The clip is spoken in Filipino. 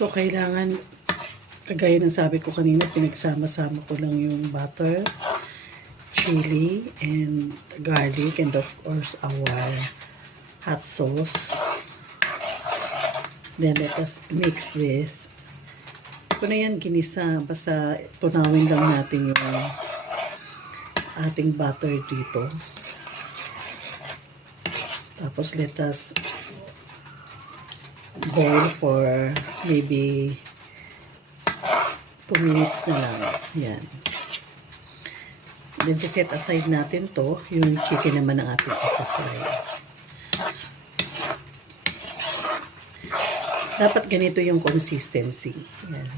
So, kailangan, kagaya ng sabi ko kanina, pinagsama-sama ko lang yung butter, chili, and garlic, and of course, our hot sauce. Then, let us mix this. Ito na yan, ginisa. Basta tunawin lang natin yung ating butter dito. Tapos, let us boil for maybe 2 minutes na lang. Yan. Then, set aside natin to. Yung chicken naman ang ating ipafry. Dapat ganito yung consistency. Yan.